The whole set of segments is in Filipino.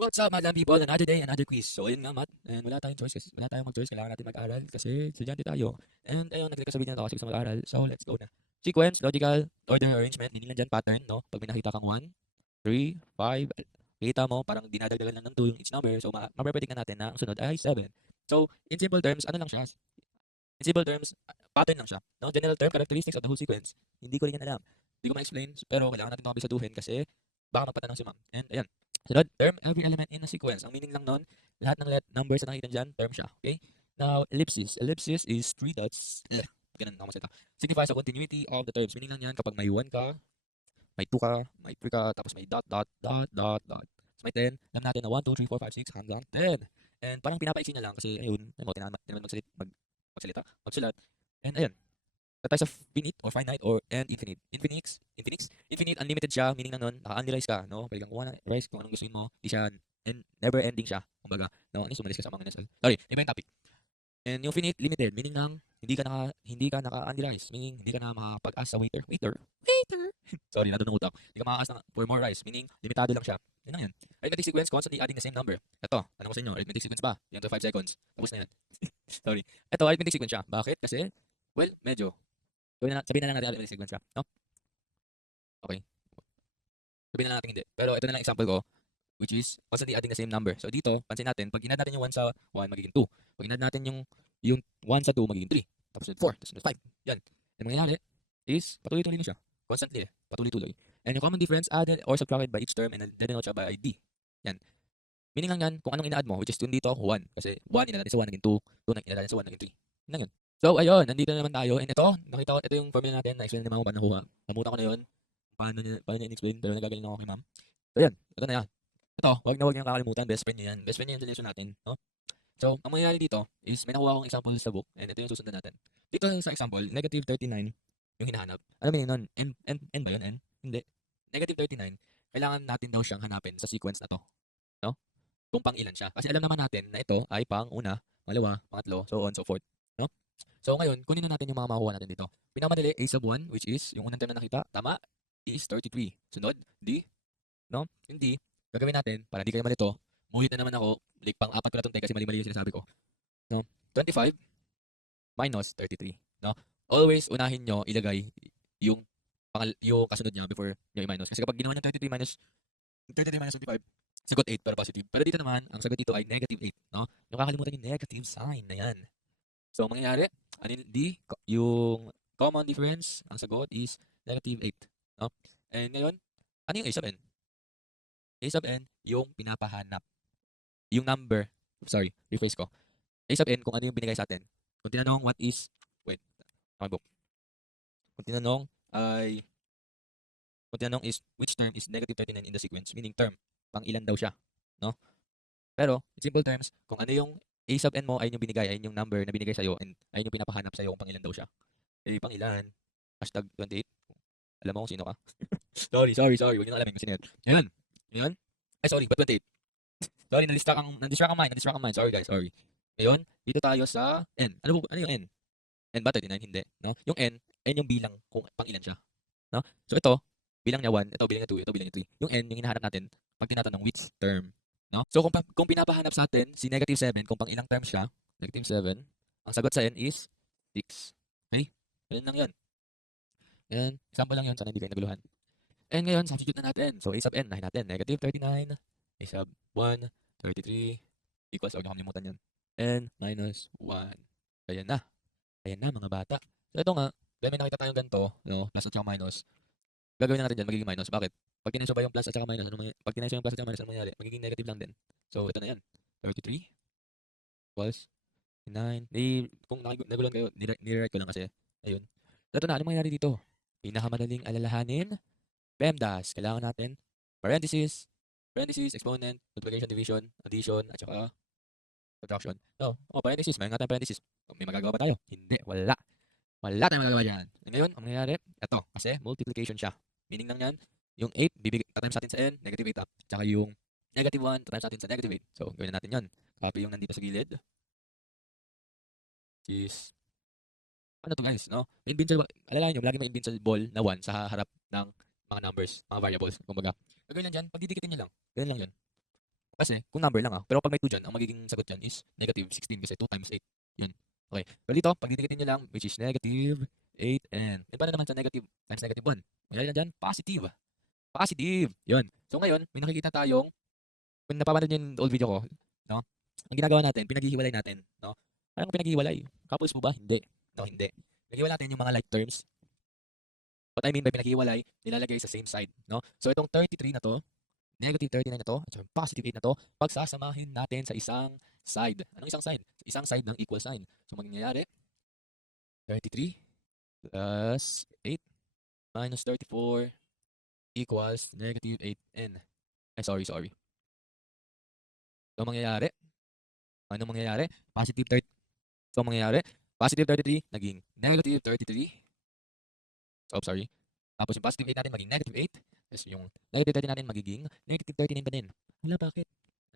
What's up, madlang people? Another day, another quiz. So, ayun nga, Matt. And wala tayong choice. Wala tayong mag-choice. Kailangan natin mag-aral kasi estudyante tayo. And ayun, nag-click sa video na to kasi gusto mag-aral. So, let's go na. Sequence, logical, order, arrangement. Meaning lang dyan, pattern, no? Pag may nakita kang 1, 3, 5, kita mo, parang dinadagdagan lang ng 2 yung each number. So, mapapredict na natin na ang sunod ay 7. So, in simple terms, ano lang siya? In simple terms, pattern lang siya. No? General term, characteristics of the whole sequence. Hindi ko rin yan alam. Hindi ko ma-explain, pero kailangan natin ito kabisaduhin kasi baka magpatanong si ma'am. And ayan. Sunod, term, every element in a sequence. Ang meaning lang nun, lahat ng numbers na nakikita dyan, term siya. Okay? Now, ellipsis. Ellipsis is 3 dots. Ganun ako masalita. Signifies the continuity of the terms. Meaning lang yan, kapag may 1 ka, may 2 ka, may 3 ka, tapos may dot, dot, dot, dot, dot. Tapos may 10, alam natin na 1, 2, 3, 4, 5, 6, hanggang 10. And parang pinapaiksi niya lang kasi ayun, ayun mo, tinaman magsulat. And ayun, the types of finite or finite or and infinite. Infinite, unlimited siya, meaning na nun, naka-unrealize ka, no? Pwede kang kuha ng realize kung anong gustuin mo, di siya, and never ending siya, kumbaga, no? Ano sumalis ka sa mga nesal. Sorry, iba yung topic. And yung finite, limited, meaning lang, hindi ka naka-unrealize, meaning hindi ka na makapag-ask sa waiter. Sorry, nandun ang utak. Hindi ka makaka-ask for more rice, meaning limitado lang siya. Yun lang yan. Arithmetic sequence, constantly adding the same number. Ito, tanong ko sa inyo, arithmetic sequence ba? Yan to 5 seconds. Tapos na yan. Sorry. Ito, arithmetic sequence siya. Bakit? Kasi, well, medyo sabihin na lang natin arithmetic sequence siya, no? Okay. Sabihin na lang natin hindi. Pero ito na lang example ko, which is constantly adding the same number. So dito, pansin natin, pag in-add natin yung 1 sa 1, magiging 2. Pag in-add natin yung 1 sa 2, magiging 3. Tapos 4, tapos 5. Yan. Yung mangyayari is, patuloy-tuloy mo siya. Constantly, patuloy-tuloy. And yung common difference added or subtracted by each term and denote siya by D. Yan. Meaning lang yan, kung anong ina-add mo, which is yung dito, 1. Kasi 1 in-add natin sa 1, naging 2. 2 in-add natin sa 1, naging 3. Yun lang yun. So, ayun, nandito na naman tayo. And ito, nakita ko, ito yung formula natin. Na-explain naman ako paano nakuha. Namuta ko na yun. Paano niya in-explain, pero nagagaling ako kay ma'am. So, yan. Ito na yan. Ito, wag na wag niyong kakalimutan. Best friend niya yan. Best friend niya yan sa lesson natin. No? So, ang mangyayari dito is may nakuha akong example sa book. And ito yung susundan natin. Dito sa example, negative 39 yung hinahanap. Ano meaning nun? N ba yun? N? Hindi. Negative 39, kailangan natin daw siyang hanapin sa sequence na to. No? Kung pang ilan siya. Kasi alam naman natin na ito ay pang una, pangalawa, pangatlo, so on, so forth. No? So ngayon, kunin na natin yung mga makuha natin dito. Pinamadali, A sub 1, which is, yung unang term na nakita, tama, is 33. Sunod, D, no? Yung D, gagawin natin, para hindi kayo malito, muhit na naman ako, like pang apat ko na itong kasi mali-mali yung sinasabi ko. No? 25 minus 33. No? Always unahin nyo ilagay yung yung kasunod niya before nyo i-minus. Kasi kapag ginawa nyo 33 minus 25, sagot 8 pero positive. Pero dito naman, ang sagot dito ay negative 8. No? Yung kakalimutan yung negative sign na yan. So, ang mangyayari, yung common difference, ang sagot is negative 8. No? And ngayon, ano yung A sub n? A sub n, yung pinapahanap. Yung number, sorry, rephrase ko. A sub n, kung ano yung binigay sa atin. Kung tinanong, what is, wait, my book. Kung tinanong ay, kung tinanong is, which term is negative 39 in the sequence? Meaning term, pang ilan daw siya. No? Pero, in simple terms, kung ano yung A sub n mo, ayun yung binigay, ayun yung number na binigay sa'yo, and ayun yung pinapahanap sa'yo kung pang ilan daw siya. Eh, pang ilan? Hashtag 28. Alam mo kung sino ka? Sorry. Huwag niyo na alamin kung sino yun. Ngayon. Ngayon? Ay, sorry, ba't 28? Sorry, na-distract ang mind. Sorry, guys, sorry. Ngayon, dito tayo sa N. Ano yung N? N ba 39? Hindi. No? Yung N yung bilang kung pang ilan siya. No? So, ito, bilang niya 1, ito bilang niya 2, ito bilang niya 3. Yung N, yung hinahanap natin, pag tinatanong which term. No? So, kung pinapahanap sa atin si negative 7, kung pang ilang term siya, negative 7, ang sagot sa N is 6. Okay? Ganun lang yun. Yan. Example lang yun, sana hindi kayo naguluhan. And ngayon, substitute na natin. So, A sub N, nahin natin. Negative 39, A sub 1, 33, equals, huwag niyo kalimutan yan. N minus 1. Ayan na. Ayan na, mga bata. So, ito nga, dahil may nakita tayong ganito, no, plus at saka minus, gagawin na natin dyan, magiging minus. Bakit? Pag tinensyo yung plus at saka minus, pag tinensyo yung plus at saka minus, ano mangyayari? Magiging negative lang din. So, ito na yan. 33 equals 9. Kung nagulan kayo, nire-write ko lang kasi. Ayun. So, ito na, ano mangyayari dito? Pinakamadaling alalahanin, PEMDAS. Kailangan natin parenthesis, exponent, multiplication, division, addition, at saka subtraction. So, parenthesis. Mayroon nga tayong parenthesis. May magagawa ba tayo? Hindi. Wala. Wala tayong magagawa dyan. Ngayon, ang nangyayari, ito. Kasi multiplication siya. Meaning lang yan, yung 8, tatimes natin sa n, negative 8 up. Tsaka yung negative 1, tatimes natin sa negative 8. So, gawin na natin yan. Copy yung nandito sa gilid. Is, ano to guys, no? Invincible, alalahan nyo, lagi may invincible na 1 sa harap ng mga numbers, mga variables, kumbaga. Gagawin lang dyan, pagdidikitin nyo lang. Ganun lang yun. Kasi kung number lang pero pag may 2 diyan, ang magiging sagot diyan is negative 16 kasi 2 times 8. Yun. Okay. Pero dito, pag didikit niyo lang, which is negative 8n. Eh, paano naman sa negative times negative 1? Mangyari na diyan, positive. Positive. Yun. So ngayon, may nakikita tayong, kung napapanood niyo yung old video ko, no? Ang ginagawa natin, pinaghihiwalay natin, no? Anong pinaghihiwalay? Couples mo ba? Hindi. No, hindi. Pinaghiwalay natin yung mga like terms. What I mean by pinaghihiwalay, nilalagay sa same side, no? So itong 33 na to, negative 39 na to, at saka positive 8 na to, pagsasamahin natin sa isang side. Anong isang side? Isang side ng equal sign. So mangyayari, 33 plus 8 minus 34 equals negative 8n. Ay, sorry. So mangyayari, ano mangyayari? Positive 30. So mangyayari, positive 33 naging negative 33. Oh, sorry. Tapos yung positive 8 natin maging negative 8. Tapos yung negative 30 natin magiging negative 39 pa din. Wala, bakit?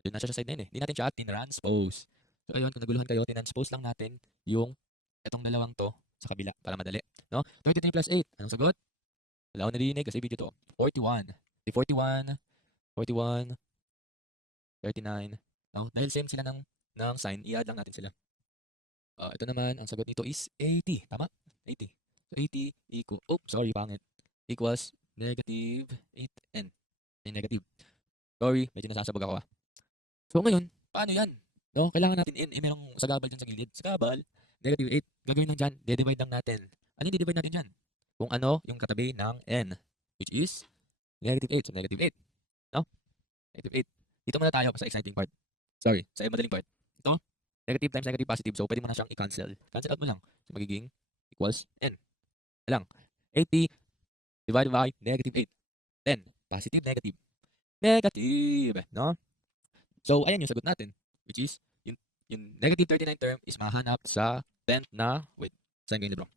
Doon na siya sa side na yun eh. Hindi natin siya tinranspose. So ayun, kung naguluhan kayo, tinranspose lang natin yung etong dalawang to sa kabila para madali. No? 33 plus 8. Anong sagot? Wala ko narinig kasi video to. 41. 41, 41, 39. No? Dahil same sila ng sign, i-add lang natin sila. Ito naman, ang sagot nito is 80. Tama? 80. So 80 pangit. Equals negative 8n. Yung negative. Sorry, medyo nasasabog ako So ngayon, paano yan? No, kailangan natin merong sagabal dyan sa gilid. Sagabal, negative 8. Gagawin lang dyan, de-divide lang natin. Ano yung de-divide natin dyan? Kung ano yung katabi ng n, which is negative 8. So negative 8. No? Negative 8. Dito muna tayo sa exciting part. Sorry, sa madaling part. Ito, negative times negative positive. So pwede mo na siyang i-cancel. Cancel out mo lang. So magiging equals n. Lang. 80 divided by negative 8. 10. Positive, negative. Negative. No? So, ayan yung sagot natin. Which is, yung negative 39 term is mahanap sa 10th na, wait, saan kayo libro?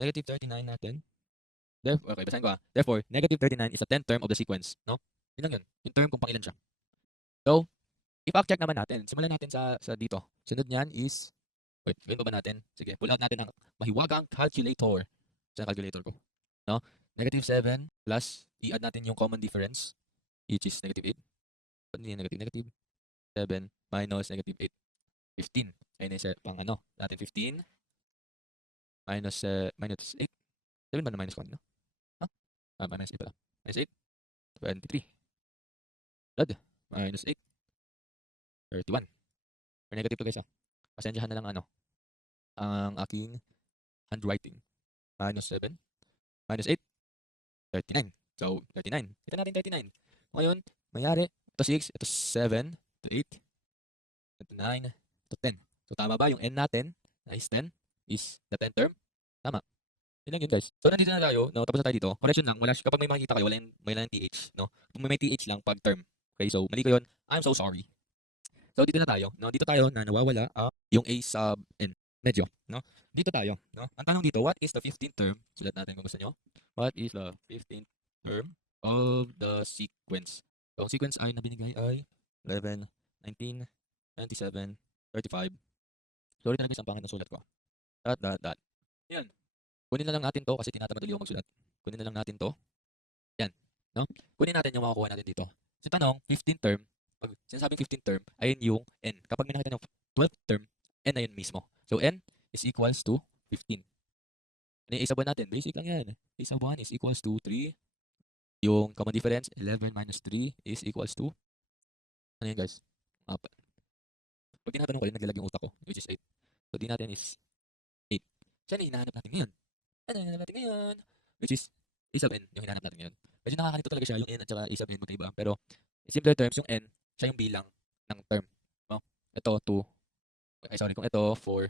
Negative 39 natin. Okay, basahin ko Therefore, negative 39 is the 10th term of the sequence. No? Yun lang yun. Yung term kung pangilan siya. So, i-fact check naman natin. Simulan natin sa dito. Sunod niyan is, wait, gawin pa ba natin? Sige, pull out natin ang mahiwagang calculator. Saan calculator ko? No? Negative 7 plus, i-add natin yung common difference, which is negative 8. Hindi negative 7 minus negative 8. 15. Ayun yung pang natin 15 minus 8. 7 ba na minus 1? No? Minus 8 pala. Minus 8. 23. Blood. Minus 8. 31. Or negative to guys Pasensyahan na lang ang aking handwriting. Minus 7. Minus 8. 39. So, 39. Kita natin 39. Ngayon, mayari. Ito 6. Ito 7. Ito 8. Ito 9. Ito 10. So, tama ba? Yung n natin na is 10 is the 10th term? Tama. Yun lang yun, guys. So, nandito na tayo. No? Tapos na tayo dito. Correction lang. Kapag may makikita kayo, wala yung TH. No? Kung may TH lang pag term. Okay, so, mali ko yun. I'm so sorry. So, dito na tayo. No? Dito tayo na nawawala yung A sub n. Medyo. No? Dito tayo. No? Ang tanong dito, what is the 15th term? Sulat natin kung gusto nyo. What is the 15th term of the sequence? So, ang sequence ay nabinigay ay 11, 19, 97, 35. Sorry talaga isang pangit na sulat ko. Dot. Yan. Kunin na lang natin to kasi tinatamad ulit ako magsulat. Kunin na lang natin to. Yan. No? Kunin natin yung makukuha natin dito. So, tanong, 15th term. Pag sinasabing 15th term, ayun yung n. Kapag may nakita ng 12th term, n na yun mismo. So, n is equals to 15. Ano yung A sub 1 natin? Basic lang yan. A sub 1 is equals to 3. Yung common difference, 11 minus 3 is equals to, ano yun guys? Pag tinatanong ko rin, naglalag yung utak ko, which is 8. So, di natin is 8. Siya na hinahanap natin ngayon. Ano yung hinahanap natin ngayon? Which is A sub n, yung hinahanap natin ngayon. Medyo nakakalito talaga siya, yung n at saka A sub n magkaiba. Pero, in simpler terms, yung n, siya yung bilang ng term. No? Ito, 2. Kung ito, 4.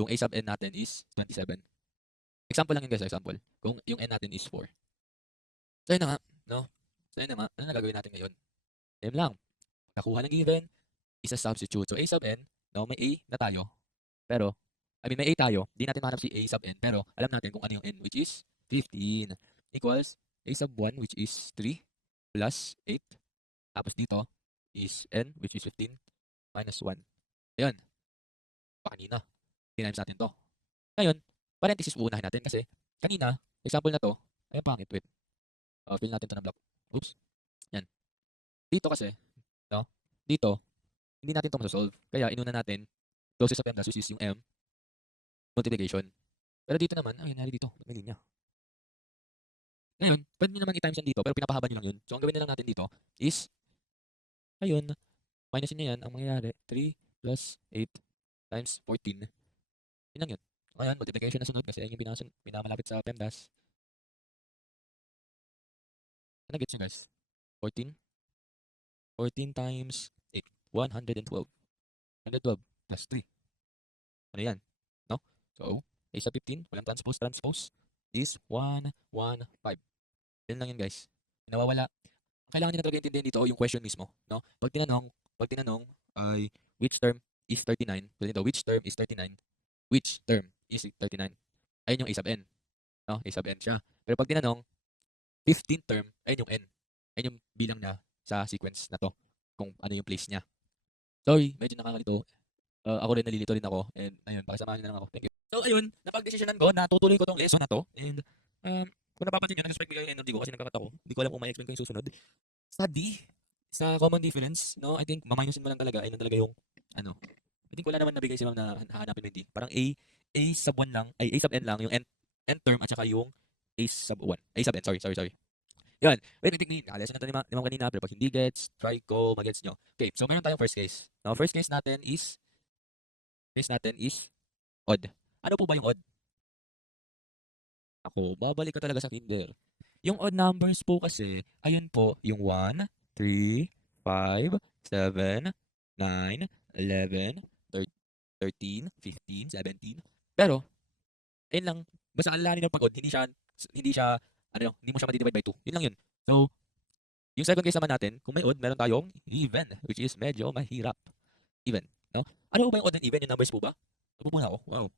Yung A sub n natin is 27. Example lang yun guys, example. Kung yung n natin is 4. So, yun na nga. No? So, yun na nga. Ano na gagawin natin ngayon? Same lang. Nakuha ng given, isa substitute. So, A sub n, no, may A na tayo. Pero, may A tayo. Di natin mahanap si A sub n. Pero, alam natin kung ano yung n, which is 15. Equals A sub 1, which is 3. Plus 8. Tapos dito is n, which is 15. Minus 1. Ayan. Kanina. Tinimes natin to. Ngayon, parenthesis uunahin natin kasi kanina, example na to, ay pangit. Wait. Fill natin to ng block. Oops. Yan. Dito kasi, no? dito, hindi natin 'to maso-solve. Kaya inuna natin, closest sa PEMDAS which is yung M, multiplication. Pero dito naman, ang nangyari dito, ba't may linya? Ngayon, puwede niyo naman i-times yan dito, pero pinapahaba niyo lang yun. So, ang gawin na lang natin dito is, ayun, minusin niyo yan, ang mangyayari, 3 plus 8 times 14. Yun lang yun. Ngayon, multiplication na sunod kasi yan yung pinakamalapit sa PEMDAS. Nagets niyo guys? 14? 14 times 8, 112. 112 plus 3. Ano yan? No? So, a sub 15, walang transpose, is 115. Yan lang yun guys. Nawawala. Kailangan niyo na talaga intindihin dito yung question mismo. No? Pag tinanong ay which term is 39, so dito, which term is 39, which term is 39. Ayun yung a sub n. No? A sub n siya. Pero pag tinanong, 15th term, ayun yung n. Ayun yung bilang na sa sequence na to. Kung ano yung place niya. Sorry, medyo nakakalito. Ako rin nalilito rin ako. And ayun, pakisamahan niyo na lang ako. Thank you. So ayun, napag-desisyonan ko na tutuloy ko tong lesson na to. And kung napapansin nyo, nag-spike bigla yung energy ko kasi nagkakata ko. Hindi ko alam kung may explain ko yung susunod. Study sa common difference, no? I think maminusin mo lang talaga. Ayun talaga yung ano. I think wala naman nabigay si ma'am na hahanapin mo hindi. Parang A sub 1 lang, ay A sub n lang yung n term at saka yung A sub 1. A sub n, sorry. Yan. Wait, technique. Lesson na to ni ma'am kanina, pero pag hindi gets, try ko magets nyo. Okay, so meron tayong first case. Now, first case natin is odd. Ano po ba yung odd? Ako, babalik ka talaga sa kinder. Yung odd numbers po kasi, ayun po, yung 1, 3, 5, 7, 9, 11, 13, 15, 17. Pero, ayun lang, basta alalahanin ng pag-odd, hindi mo siya madi-divide by 2. Yun lang yun. So, yung second case naman natin, kung may odd, meron tayong even, which is medyo mahirap. Even, no? Ano ba yung odd and even? Yung numbers po ba? Napupuna ako. Wow.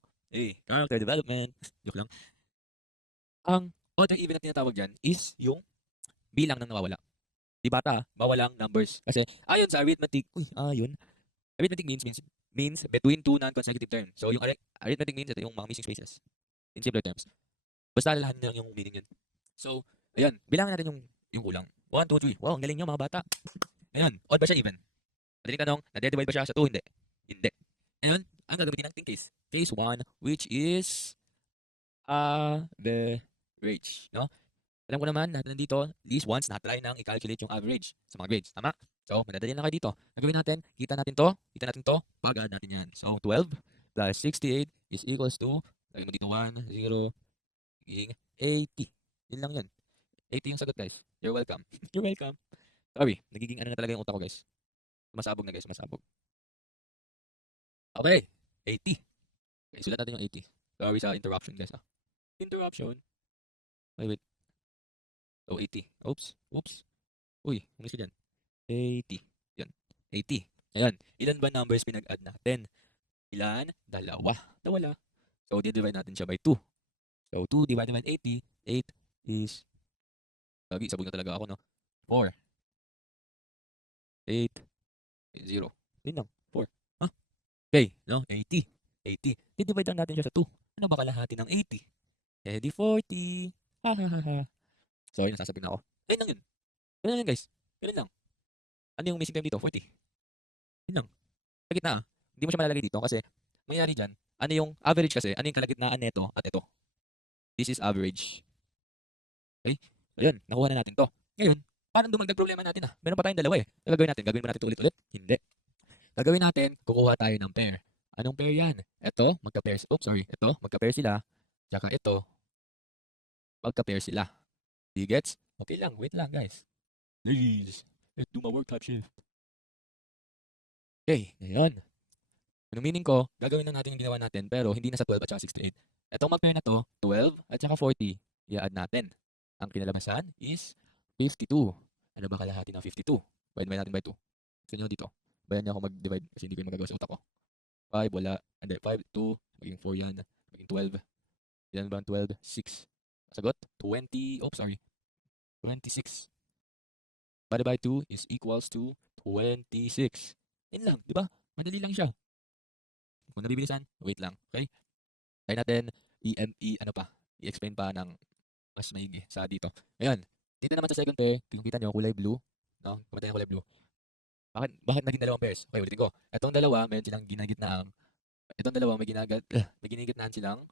Character development. Joke lang. Ang odd or even na tinatawag dyan is yung bilang ng nawawala. Di bata, mawalang numbers. Kasi ayon sa arithmetic, arithmetic means between two non-consecutive terms. So yung arithmetic means ito yung mga missing spaces. In simpler terms. Basta alalahanin nyo lang yung meaning yun. So, ayan, bilangan natin yung kulang. 1, 2, 3. Wow, ang galing nyo mga bata. Ayan, odd ba siya even? Madaling tanong, nade-divide ba siya sa 2? Hindi. Hindi. Ngayon, ang gagamitin natin case. Case 1, which is average. No? Alam ko naman, lahat nandito, at least once na-try nang i-calculate yung average sa mga grades. Tama? So, madadali lang kayo dito. Nagawin natin, kita natin to, pag-add natin yan. So, 12 plus 68 is equals to, lagay mo dito 1, 0, magiging 80. Yun lang yun. 80 yung sagot, guys. You're welcome. You're welcome. Sorry, nagiging ano na talaga yung utak ko, guys. Sumasabog na, guys. Sumasabog. Okay, 80. Okay, sulat natin yung 80. Sorry sa interruption, guys. Interruption. Wait. So, 80. Oops. Uy, umalis ka dyan. 80. Yan. 80. Ayan. Ilan ba numbers pinag-add natin? Ilan? Dalawa. Nawala. So, di-divide natin siya by 2. So, 2 divided by 80. 8 is... Lagi, sabog na talaga ako, no? 4. 8. 0. Yun lang. 4. Ah, okay. No? 80. 80. Di-divide lang natin siya sa 2. Ano ba kalahati ng 80? Eh, di 40. Ha, ha, ha, ha. Sorry, nasasabi na ako. Ayun lang yun. Ganun lang, guys. Ganun lang. Ano yung missing term dito? 40. Yun lang. Sa gitna, hindi mo siya malalagay dito kasi mangyayari dyan, ano yung average kasi, ano yung kalagitnaan nito at ito. This is average. Okay? So yun, nakuha na natin to. Ngayon, parang dumagdag problema natin Meron pa tayong dalawa eh. Ano gagawin natin? Gagawin ba natin ito ulit-ulit? Hindi. Gagawin natin, kukuha tayo ng pair. Anong pair yan? Ito, magka-pair. Ito, magka-pair sila. Tsaka ito, magka-pair sila. Do you gets? Okay lang, wait lang guys. Please, let's do my work type shift. Okay, ngayon. Yung meaning ko, gagawin na natin yung ginawa natin pero hindi na sa 12 at saka 68. Etong mag-pair na to, 12 at saka 40, i-add natin. Ang kinalabasan is 52. Ano ba kalahati ng 52? Divide natin by 2. Gusto nyo dito? Bayan niyo ako mag-divide kasi hindi ko yung magagawa sa utak ko. 5, wala. Hindi, 5, 2, maging 4 yan. Maging 12. Yan ba ang 12? 6. Sagot? 20. 26. Divided by 2 is equals to 26. Yun lang, di ba? Madali lang siya. Kung nabibilisan, wait lang. Okay? Try natin i-explain pa ng mas maigi sa dito. Ngayon, dito naman sa second pair, kung kita nyo, kulay blue. No? Kumatay ng kulay blue. Bakit naging dalawang pairs? Okay, ulitin ko. Itong dalawa, meron silang ginagitnaang, itong dalawa may ginigitnaan silang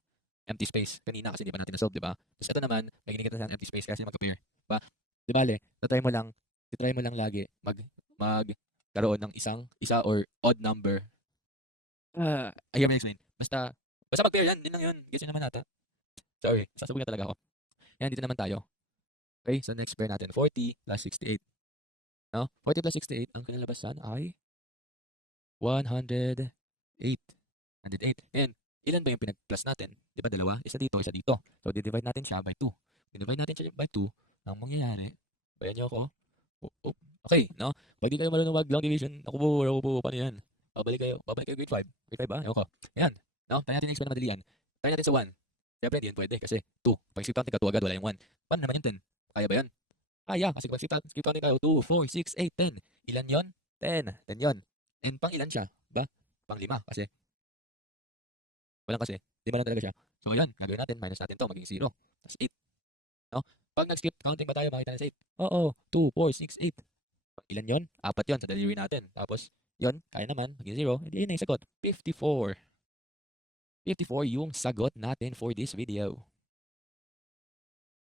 empty space. Kanina kasi hindi pa natin na-solve, di ba? Tapos ito naman, may ginigitnaan silang empty space kaya sila magka-pair. Diba? Di bale, try mo lang lagi magkaroon ng isa or odd number. Ayaw mo explain. Basta mag-pair yan. Yun lang yun. Guess yun naman ata. Sorry, sasabog na talaga ako. Yan, dito naman tayo. Okay, so next pair natin, 40 plus 68. No? 40 plus 68, ang kinalabasan ay 108. 108. And ilan ba yung pinag-plus natin? Di ba dalawa? Isa dito, isa dito. So, di-divide natin siya by 2. Di-divide natin siya by 2. Ang mangyayari, bayan niyo ako. Okay, no? Pag di kayo marunong mag-long division, ako po, paano yan? Babalik kayo grade 5. Grade 5 ba? Ewan ko. Ayan, no? Try natin i-explain na madalian. Try natin sa 1. Siyempre, hindi yun pwede kasi 2. Pag skip counting ka, 2 agad, wala yung 1. Paano naman yung 10? Kaya ba yan? Kaya, kasi pag skip counting tayo, 2, 4, 6, 8, 10. Ilan yon? 10. 10 yon. And pang ilan siya? Ba? Pang 5. Kasi, walang kasi. 5 lang talaga siya. So, ayan, gagawin natin, minus natin to, maging 0. Tapos 8. No? Pag nag-skip counting ba tayo, makita na sa 8? Oo, 2, 4, 6, 8. Ilan yon? 4 yon sa delivery natin. Tapos, yon, kaya naman, maging 0. Hindi yun na yung sagot. 54. 54 yung sagot natin for this video.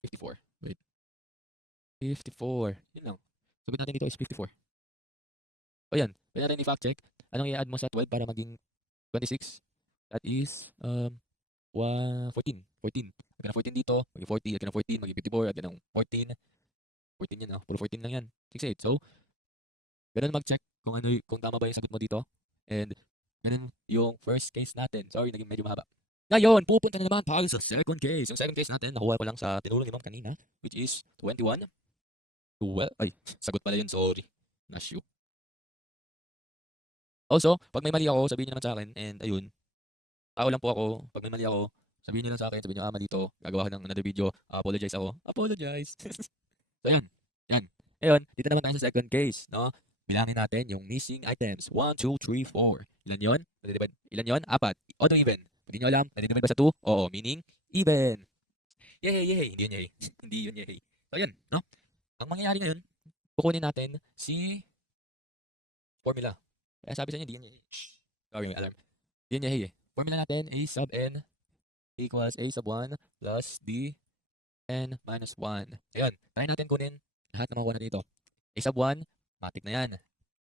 54. Wait. 54. Yun lang. Sagot natin dito is 54. O yan. Pwede natin i-fact check. Anong i-add mo sa 12 para maging 26? That is 14. 14. Agad ng 14 dito. Maging 40. Agad ng 14. Maging 54. Agad ng 14. 14 yan. Puro 14 lang yan. 68. So, ganun mag-check kung tama ba yung sagot mo dito. And ganun yung first case natin. Sorry, naging medyo mahaba. Ngayon, pupunta na naman tayo sa second case. Yung second case natin, nakuha ko lang sa tinulong ni Ma'am kanina, which is 21. 12. Ay, sagot pala yun. Sorry. Na-shoot. Also, pag may mali ako, sabihin niyo naman sa akin. And ayun, tao lang po ako. Pag may mali ako, sabihin niyo lang sa akin. Sabihin niyo, mali to. Gagawa ko ng another video. Apologize ako. Apologize. So, yan. Yan. Ngayon, dito naman tayo sa second case. No? Bilangin natin yung missing items. 1, 2, 3, 4. Ilan yun? Ilan yun? 4. Odd or even? Hindi nyo alam, nadidivide ba sa 2? Oo, meaning even. Yay! Hindi yun yay. Hindi yun yay. So, yan. No? Ang mangyayari ngayon, kukunin natin si formula. Kaya sabi sa inyo, hindi yun yay. Sorry, may alarm. Hindi yun yay. Formula natin, A sub n equals A sub 1 plus B n minus 1. Ayan, try natin kunin lahat na makuha natin dito. A sub 1, matik na yan.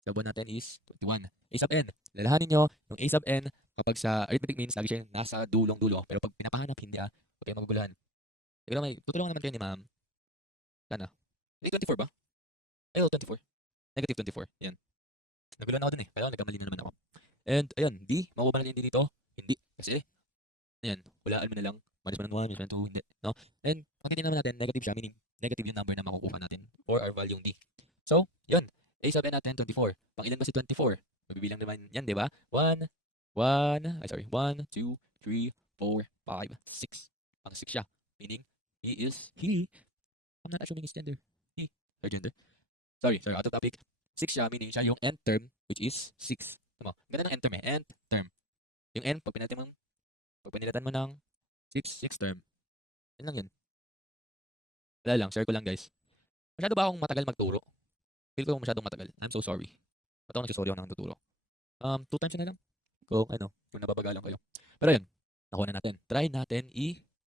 Sub 1 natin is 21. A sub n, lalahanin nyo, yung A sub n, kapag sa arithmetic means, lagi siya nasa dulong-dulo. Pero pag pinapahanap, hindi huwag kayong magugulahan. Teka lang, tutulungan naman kayo ni ma'am. Sana. Hindi, 24 ba? Ay, 24. Negative 24. Yan. Nagulan ako dun eh. Kaya nagkamali na naman ako. And, ayan, D, makuha ba natin dito? Hindi. Kasi, ayan, hulaan mo na lang. Minus 1 and 1, minus 1 and 2, hindi. No? And, pag hindi naman natin, negative siya, meaning negative yung number na makukuha natin for our value D. So, yun. A sub n natin, 24. Pang ilan ba si 24? Mabibilang naman yan, di ba? 1, 2, 3, 4, 5, 6. Pang 6 siya. Meaning, he. I'm not assuming his gender. He. Her gender. Sorry, out of topic. 6 siya, meaning siya yung nth term, which is 6. Tama, ganda ng nth term eh. Nth term. Yung n, pag pinilatan mo ng 6 term. Yan lang yun. Wala lang, share ko lang guys. Masyado ba akong matagal magturo? Feel ko masyadong matagal. I'm so sorry. Ba't ako nagsasorry ako ng tuturo? 2 times na lang. Kung nababagalan kayo. Pero yun, nakuha na natin. Try natin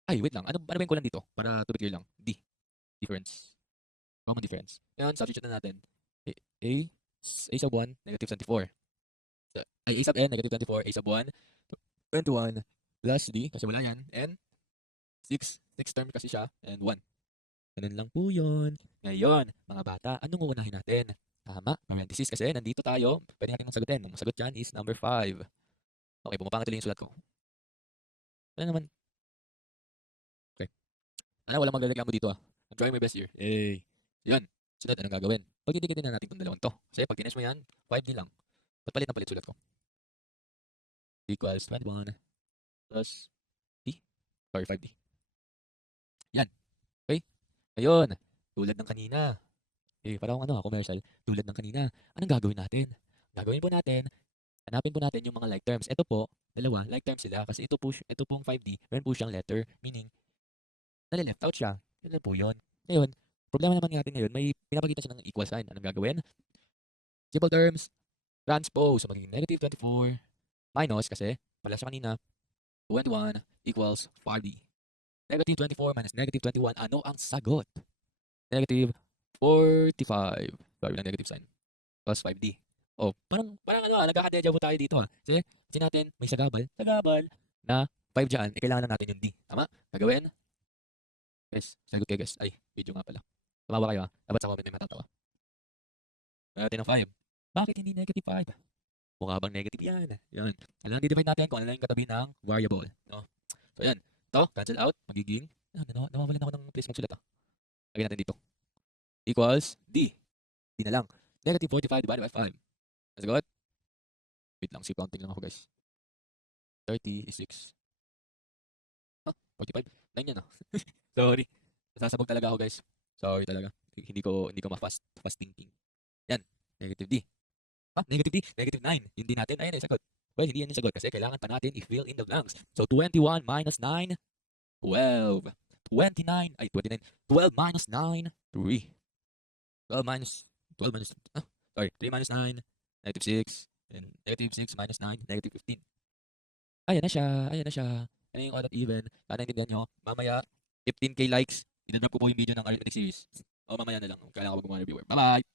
Ay, wait lang. Ano ba yung kulang dito? Para to be clear lang. D. Difference. Common difference. Yan, substitute na natin. A sub 1, negative 24. Ay, A sub n, negative 24. A sub 1, 21. Plus D, kasi wala yan. And 6 term kasi siya. And 1. Ganun lang po yun. Ngayon, mga bata, anong uunahin natin? Tama, parenthesis kasi nandito tayo. Pwede natin mong sagutin. Ang masagot dyan is number 5. Okay, pumapangit ulit yung sulat ko. Ano naman? Okay. Walang magreklamo dito I'm trying my best here. Yay. Yan. Sunod, anong gagawin? Pag-indicatin na natin itong dalawang to. Kasi pag tinis mo yan, 5D lang. Ba't palit sulat ko? Equals 21 plus D. Sorry, 5D. Yan. Okay? Ayun. Tulad ng kanina. Parang commercial. Tulad ng kanina. Anong gagawin natin? Gagawin po natin, hanapin po natin yung mga like terms. Ito po, dalawa, like terms sila. Kasi ito pong 5D, meron po siyang letter. Meaning, nalileft out siya. Yun lang po yun. Ngayon, problema naman natin ngayon, may pinapakita siya ng equal sign. Anong gagawin? Simple terms, transpose. So, magiging negative 24 minus, kasi, pala siya kanina, 21 equals 5D. Negative 24 minus negative 21. Ano ang sagot? Negative 45. Sorry, lang negative sign. Plus 5D. Oh, parang ano nagkaka-deja vu tayo dito. Kasi natin, may sagabal na 5 dyan, kailangan lang natin yung D. Tama? Gagawin? Yes, sagot kayo guys. Ay, video nga pala. Tumawa kayo dapat sa comment may matatawa. Natin ng 5. Bakit hindi negative 5? Mukha bang negative yan? Yan. Kailangan di-divide natin kung ano lang yung katabi ng variable. No? So, yan. Ito, cancel out. Magiging, nawawalan ako ng place magsulat. Lagyan natin dito. Equals D. D na lang. Negative 45 divided by 5. Nasagot? Wait lang, counting lang ako guys. 36. 45? 9 yan Sorry. Nasasabog talaga ako guys. Sorry talaga. Hindi ko ma-fast thinking. Yan. Negative D. Negative D? Negative 9. Hindi natin. Ayan yung sagot. Well, hindi yan yung sagot kasi kailangan pa natin i-fill in the blanks. So, 21 minus 9, 12. 29. Ay, 29. 12 minus 9, 3. 12 minus, sorry, 3 minus 9, negative 6. And negative 6 minus 9, negative 15. Ayan na siya. Ano yung odd at even? Sana naintindihan nyo. Mamaya, 15k likes. Idadrop ko po yung video ng arithmetic series. O mamaya na lang. Kailangan ko gumawa ng reviewer. Bye-bye!